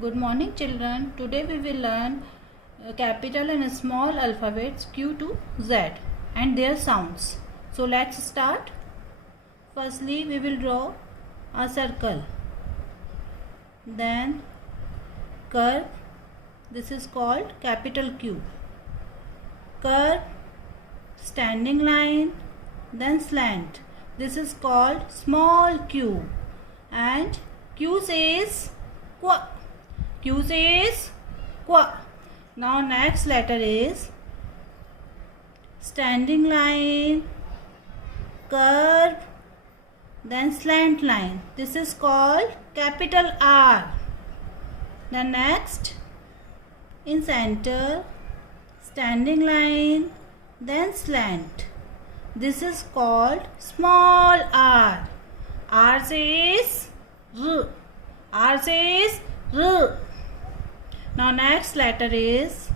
Good morning children. Today we will learn capital and small alphabets Q to Z and their sounds. So let's start. Firstly we will draw a circle. Then curve. This is called capital Q. Curve, standing line, then slant. This is called small q. And Q says qua. Q says qua. Now next letter is standing line, curve, then slant line. This is called capital R. Then next, in center, standing line, then slant. This is called small r. R says R. R says R. Now next letter is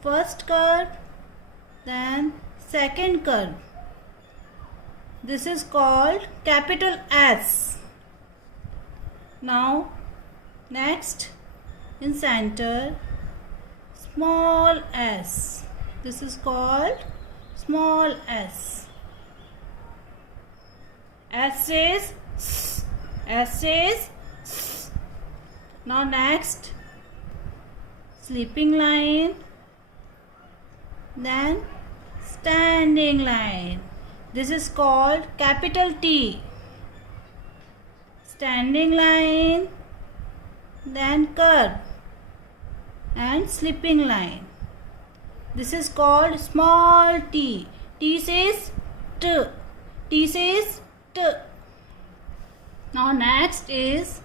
first curve, then second curve. This is called capital S. Now next, in center, small s. This is called small s. S says S. S says S. Now next, sleeping line, then standing line. This is called capital T. Standing line, then curve and sleeping line. This is called small t. T says T. T says T. Now next is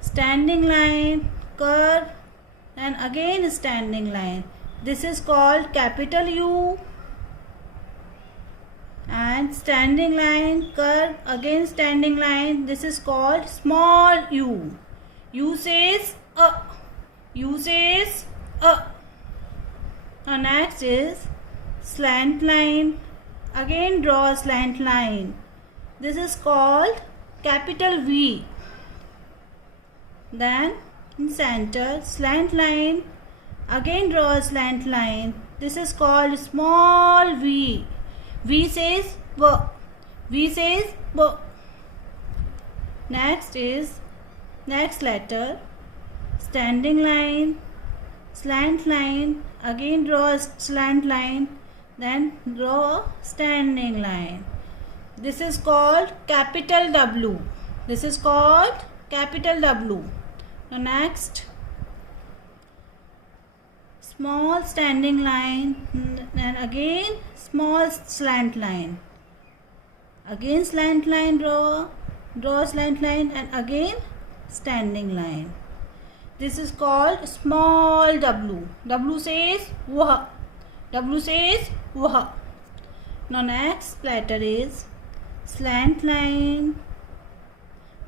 standing line, curve, and again standing line. This is called capital U. And standing line, curve, again standing line. This is called small u. U says A. U says A. Now next is slant line. Again draw a slant line. This is called capital V. Then in center, slant line. Again draw a slant line. This is called small v. V says V. V says V. Next is next letter, standing line, slant line. Again draw a slant line. Then draw a standing line. This is called capital W. This is called capital W. Now next, small standing line, and again small slant line. Again slant line, draw slant line, and again standing line. This is called small w. W says wah. W says wah. Now next letter is slant line.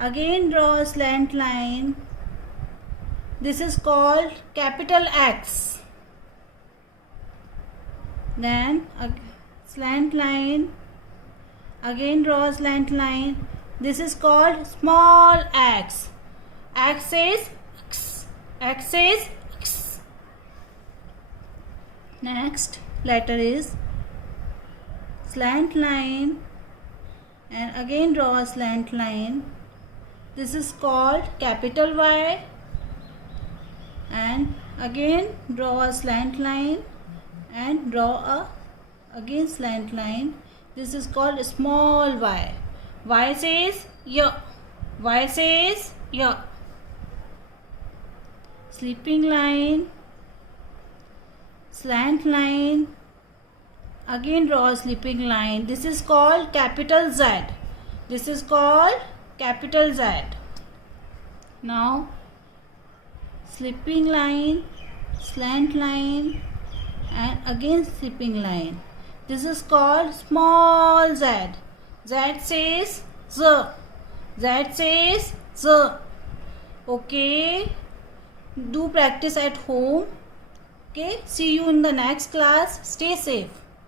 Again draw a slant line. This is called capital X. Then slant line. Again draw a slant line. This is called small x. X says X. X says X. Next letter is slant line, and again draw a slant line. This is called capital Y. And again draw a slant line and draw a again slant line. This is called small y. Y says Y. Y says Y. Sleeping line, slant line. Again draw a sleeping line. This is called capital Z. This is called capital Z. Now sleeping line, slant line, and again sleeping line. This is called small z. Z says Z. Z says Z. Okay. Do practice at home. Okay. See you in the next class. Stay safe.